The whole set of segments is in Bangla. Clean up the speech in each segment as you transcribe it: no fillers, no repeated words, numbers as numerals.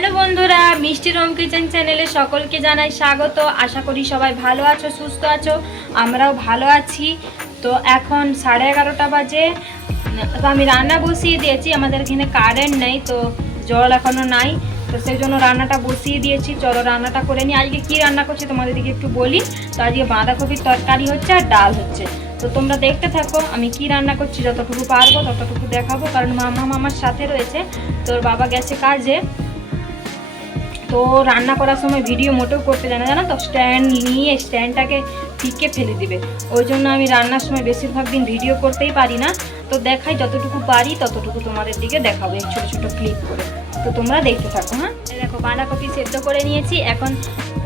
হ্যালো বন্ধুরা, মিষ্টির হোম কিচেন চ্যানেলে সকলকে জানাই স্বাগত। আশা করি সবাই ভালো আছো, সুস্থ আছো। আমরাও ভালো আছি। তো এখন 11:30 বাজে। তো আমি রান্না বসিয়ে দিয়েছি। আমাদের এখানে কারেন্ট নেই, তো জল এখনও নাই, তো সেই জন্য রান্নাটা বসিয়ে দিয়েছি। চলো রান্নাটা করে নিই। আজকে কী রান্না করছি তোমাদেরকে একটু বলি। তো আজকে বাঁধাকপির তরকারি হচ্ছে আর ডাল হচ্ছে। তো তোমরা দেখতে থাকো আমি কি রান্না করছি। যতটুকু পারবো ততটুকু দেখাবো, কারণ মামা আমার সাথে রয়েছে। তোর বাবা গেছে কাজে, তো রান্না করার সময় ভিডিও মোটেও করতে জানে না, তো স্ট্যান্ড নিয়ে স্ট্যান্ডটাকে ফিকে ফেলে দিবে। ওই জন্য আমি রান্নার সময় বেশিরভাগ দিন ভিডিও করতেই পারি না। তো দেখাই যতটুকু পারি ততটুকু তোমাদের দিকে দেখাবো, এই ছোটো ছোটো ক্লিপ করে। তো তোমরা দেখতে থাকো। হ্যাঁ, দেখো বাঁধাকপি সেদ্ধ করে নিয়েছি। এখন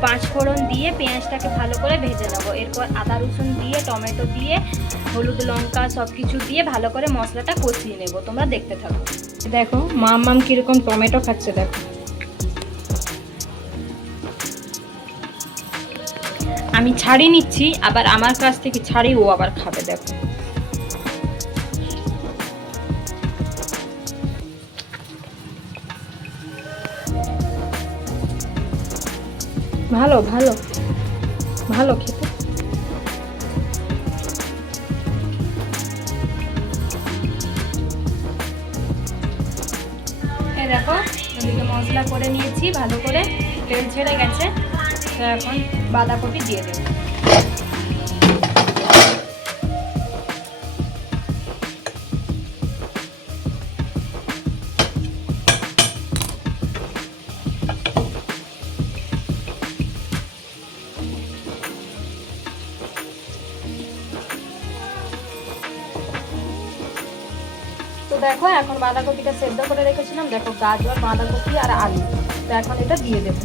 5 ফোড়ন দিয়ে পেঁয়াজটাকে ভালো করে ভেজে নেবো। এরপর আদা রসুন দিয়ে, টমেটো দিয়ে, হলুদ লঙ্কা সব কিছু দিয়ে ভালো করে মশলাটা কষিয়ে নেবো। তোমরা দেখতে থাকো। দেখো মাম কীরকম টমেটো খাচ্ছে, দেখো। আমি ছাড়ি নিচ্ছি, আবার আমার কাছ থেকে ছাড়ি ও আবার খাবে। দেখো ভালো ভালো ভালো খেতে। এই দেখো এদিকে মশলা করে নিয়েছি, ভালো করে তেল ছেড়ে গেছে। তো এখন বাঁধাকপি দিয়ে দেবো। তো দেখো এখন বাঁধাকপিটা সেদ্ধ করে রেখেছিলাম। দেখো গাজর, বাঁধাকপি আর আলু। তো এখন এটা দিয়ে দেবো।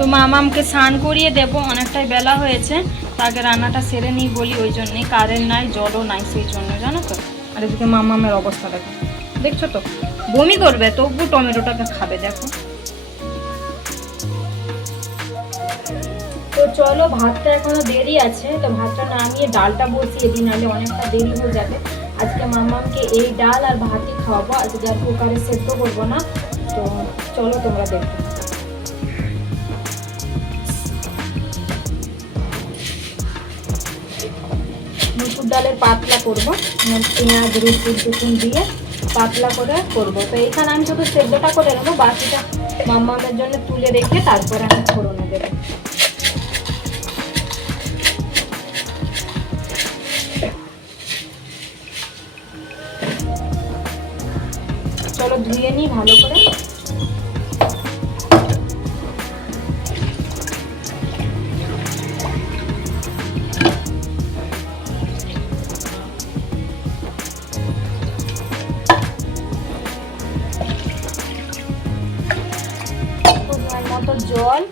তো মামামকে স্নান করিয়ে দেব, অনেকটাই বেলা হয়েছে। তাকে রান্নাটা সেরে নিই বলি, ওই জন্যে। কারেন্ট নাই, জলও নাই, সেই জন্য, জানো তো। আর এদিকে মামামের অবস্থা দেখো, দেখছো তো, বমি করবে, তবু টমেটোটাকে খাবে। দেখো তো চলো, ভাতটা এখনো দেরি আছে, তো ভাতটা নামিয়ে ডালটা বসিয়ে দিই, নাহলে অনেকটা দেরি হয়ে যাবে। আজকে মামামকে এই ডাল আর ভাতই খাওয়াবো, আজকে আর কুকারে সেদ্ধ করবো না। তো চলো তোমরা দেখো। মুসুর ডালের পাতলা করবো, পেঁয়াজ রসুন দিয়ে পাতলা করে করবো। তো এখানে আমি শুধু সেদ্ধটা করে নেবো, বাকিটা মামামের জন্য তুলে রেখে তারপরে আমি ফোড়নে দেবো। চলো ধুয়ে নিই ভালো করে। পরিমাণ মতো জল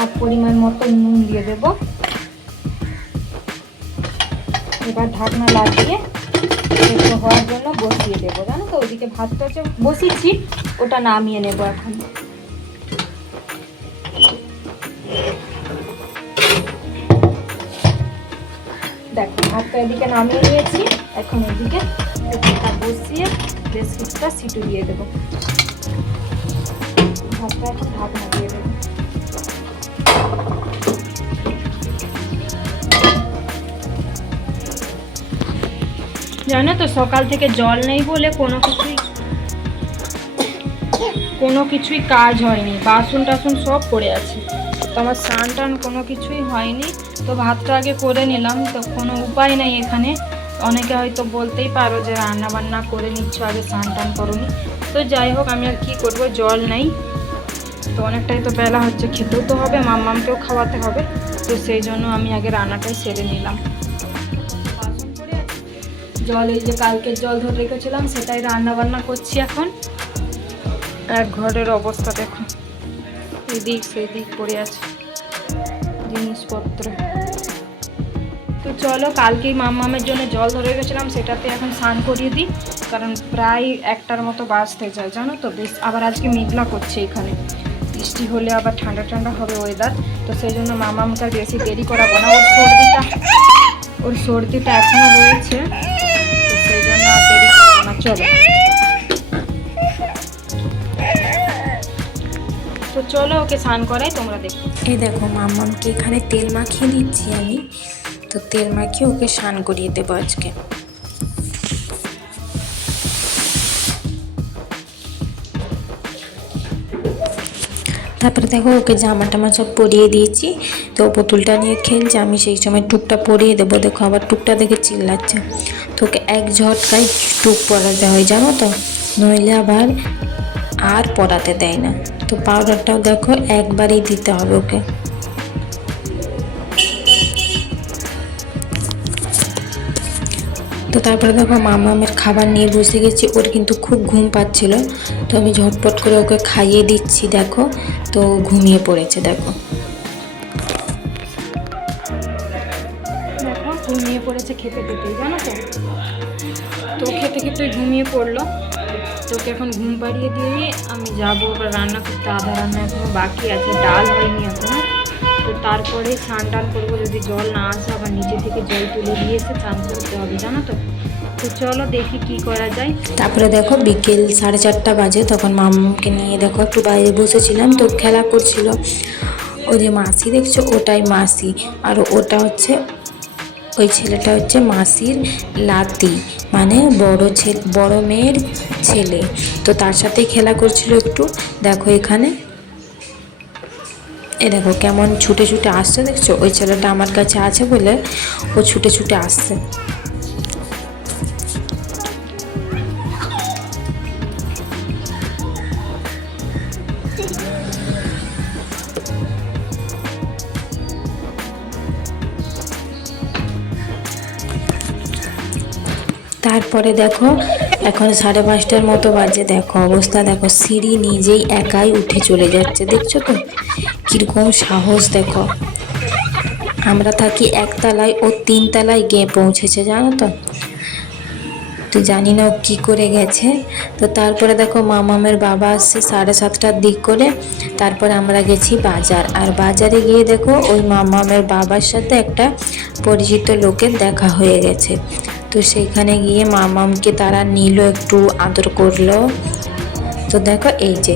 আর পরিমাণ মতো নুন দিয়ে দেব। এবার ঢাকনা লাগিয়ে সেদ্ধ হওয়ার জন্য বসিয়ে দেবো, জানো তো। ওইদিকে ভাতটা বসিয়েছি, ওটা নামিয়ে নেব এখন। দেখো ভাতটা এদিকে নামিয়ে নিয়েছি। এখন ওইদিকে ভাতটা বসিয়ে বেশ কিছুটা সিটি দিয়ে দেবো। ভাতটা এখন ঢাকনা দিয়ে দেবো। জানো তো সকাল থেকে জল নেই বলে কোনো কিছুই কাজ হয়নি। বাসন টাসন সব পড়ে আছে। তো আমার স্নান টান কোনো কিছুই হয়নি। তো ভাতটা আগে করে নিলাম, তো কোনো উপায় নেই এখানে। অনেকে হয়তো বলতেই পারো যে রান্না বান্না করে নিচ্ছ, আগে স্নান টান করোনি। তো যাই হোক, আমি আর কী করবো, জল নেই। তো অনেকটাই তো বেলা হচ্ছে, খেতেও তো হবে, মামকেও খাওয়াতে হবে। তো সেই জন্য আমি আগে রান্নাটাই সেরে নিলাম। বাসন পড়ে আছে, জল এই যে কালকের জল ধরে রেখেছিলাম, সেটাই রান্না বান্না করছি এখন। এক ঘরের অবস্থা দেখো, এদিক সেদিক পড়ে আছে জিনিসপত্র। তো চলো, কালকেই মামের জন্য জল ধরে গেছিলাম, সেটাতে এখন স্নান করিয়ে দিই, কারণ প্রায় 1টার মতো বাজতে যায়, জানো তো। বেশ আবার আজকে মেঘলা করছে এখানে, বৃষ্টি হলে আবার ঠান্ডা ঠান্ডা হবে ওয়েদার। তো সেই জন্য মামাকে বেশি দেরি করাবো না, ওর সর্দিটা ওর সর্দিটা এখনো রয়েছে, তো সেই জন্য আর দেরি করবো না, চলো। তো চলো ওকে স্নান করাই, তোমরা দেখো। এই দেখো মাম্মামকে এখানে তেল মাখিয়ে দিচ্ছি আমি, তো তেল মাখিয়ে ওকে স্নান করিয়ে দেবো আজকে। তারপরে দেখো ওকে জামা টামা সব পরিয়ে দিয়েছি, তো পুতুলটা নিয়ে খেলছে, আমি সেই সময় টুকটা পরিয়ে দেবো। দেখো আবার টুকটা দেখে চিল্লাচ্ছে, তো ওকে এক ঝটকায় টুক পরাতে হয় জানো তো, নইলে আবার আর পরাতে দেয় না। তো পাউডারটাও দেখো একবারেই দিতে হবে ওকে। তো তারপরে দেখো মামামের খাবার নিয়ে বসে গেছি, ওর কিন্তু খুব ঘুম পাচ্ছিল, তো আমি ঝটপট করে ওকে খাইয়ে দিচ্ছি। দেখো তো ঘুমিয়ে পড়েছে, দেখো দেখো ঘুমিয়ে পড়েছে খেতে খেতেই, জানো তো। তো খেতে খেতে ঘুমিয়ে পড়লো, তোকে এখন ঘুম পাড়িয়ে দিয়ে আমি যাবো এবার রান্না করতে। আধা রান্না এখনো বাকি আছে, ডাল হয়নি এখনো। তো তারপরে স্নান টান করবো, যদি জল না আসে আবার নিচে থেকে জল তুলে দিয়ে এসে স্নান করতে হবে, জানো তো। তো চলো দেখি কি করা যায়। তারপরে দেখো বিকেল 4:30 বাজে, তখন মামাকে নিয়ে দেখো একটু বাইরে বসেছিলাম, তো খেলা করছিল। ওই যে মাসি দেখছো, ওটাই মাসি, আর ওটা হচ্ছে ওই ছেলেটা হচ্ছে মাসির লাতি, মানে বড় মেয়ের ছেলে। তো তার সাথেই খেলা করছিল একটু। দেখো এখানে এ দেখো কেমন ছুটে ছুটে আসছে, দেখছো ওই ছেলেটা আমার কাছে আছে বলে ও ছুটে ছুটে আসছে। তারপরে দেখো এখন 5:30টার মতো বাজে, দেখো অবস্থা দেখো, সিঁড়ি নিজেই একাই উঠে চলে যাচ্ছে, দেখছো তো কিরকম সাহস। দেখো আমরা থাকি একতলায়, ও 3 তলায় গিয়ে পৌঁছেছে, জানো তো। তো জানি না ও কী করে গেছে। তো তারপরে দেখো মামামের বাবা আসছে 7:30টার দিক করে। তারপরে আমরা গেছি বাজার, আর বাজারে গিয়ে দেখো ওই মামামের বাবার সাথে একটা পরিচিত লোকের দেখা হয়ে গেছে। তো সেইখানে গিয়ে মামামকে তারা নিল, একটু আদর করলো। তো দেখো এই যে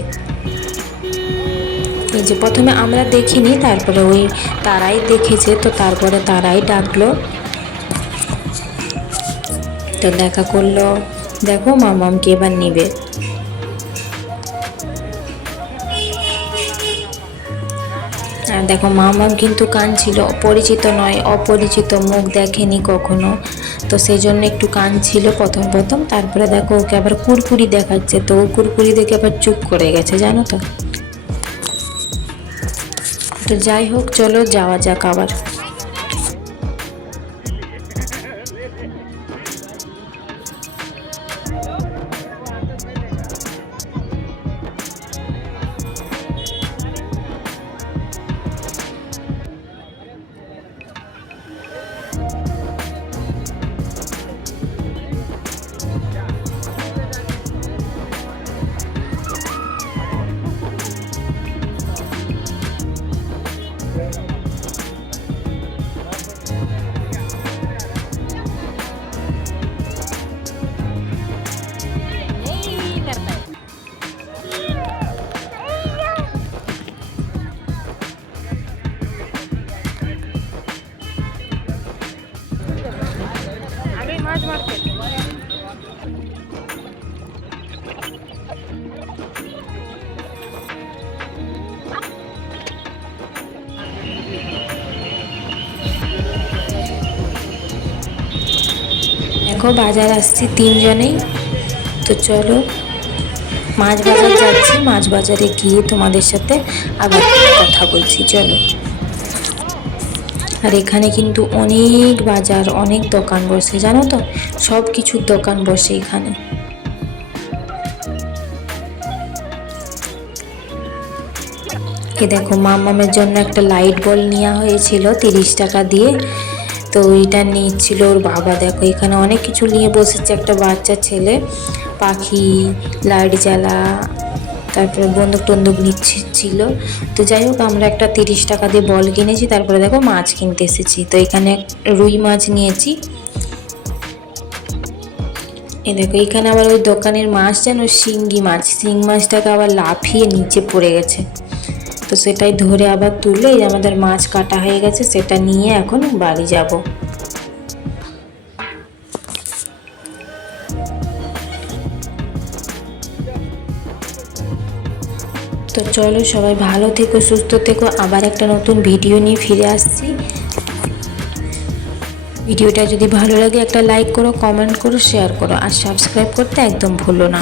প্রথমে আমরা দেখিনি, তারপরে ওই তারাই দেখেছে, তো তারপরে তারাই ডাকলো, তো দেখা করলো। দেখো মামামকে এবার নিবে। আর দেখো মামাম কিন্তু কাঁদছিল, পরিচিত নয়, অপরিচিত মুখ দেখেনি কখনো, তো সেই জন্য একটু কাঁদছিল প্রথম প্রথম। তারপরে দেখো ওকে আবার কুরকুরি দেখাচ্ছে, তো ও কুরকুরি দেখে আবার চুপ করে গেছে, জানো তো। তো যাই হোক চলো যাওয়া যাক আবার। দেখো বাজার আসছি 3জনেই, তো চলো মাছ বাজার যাচ্ছি, মাছ বাজারে গিয়ে তোমাদের সাথে আবার কথা বলছি, চলো। আর এখানে কিন্তু অনেক বাজার, অনেক দোকান বসে, জানো তো, সব কিছুর দোকান বসে এখানে। দেখো মামামের জন্য একটা লাইট বল নেওয়া হয়েছিল 30 টাকা দিয়ে, তো ওইটা নিচ্ছিল ওর বাবা। দেখো এখানে অনেক কিছু নিয়ে বসেছে একটা বাচ্চা ছেলে, পাখি, লাইট জ্বালা, তারপরে বন্দুক টন্দুক ছিল। তো যাই হোক আমরা একটা 30 টাকা দিয়ে বল কিনেছি। তারপরে দেখো মাছ কিনতে এসেছি। তো এখানে রুই মাছ নিয়েছি। এই দেখো এখানে আবার ওই দোকানের মাছ যেন শিঙ্গি মাছ, শিং মাছটাকে আবার লাফিয়ে নিচে পড়ে গেছে। তো সেটাই ধরে আবার তুলে আমাদের মাছ কাটা হয়ে গেছে, সেটা নিয়ে এখন বাড়ি যাব। তো চলো সবাই ভালো থেকো, সুস্থ থেকো। আবার একটা নতুন ভিডিও নিয়ে ফিরে আসছি। ভিডিওটা যদি ভালো লাগে একটা লাইক করো, কমেন্ট করো, শেয়ার করো আর সাবস্ক্রাইব করতে একদম ভুলো না।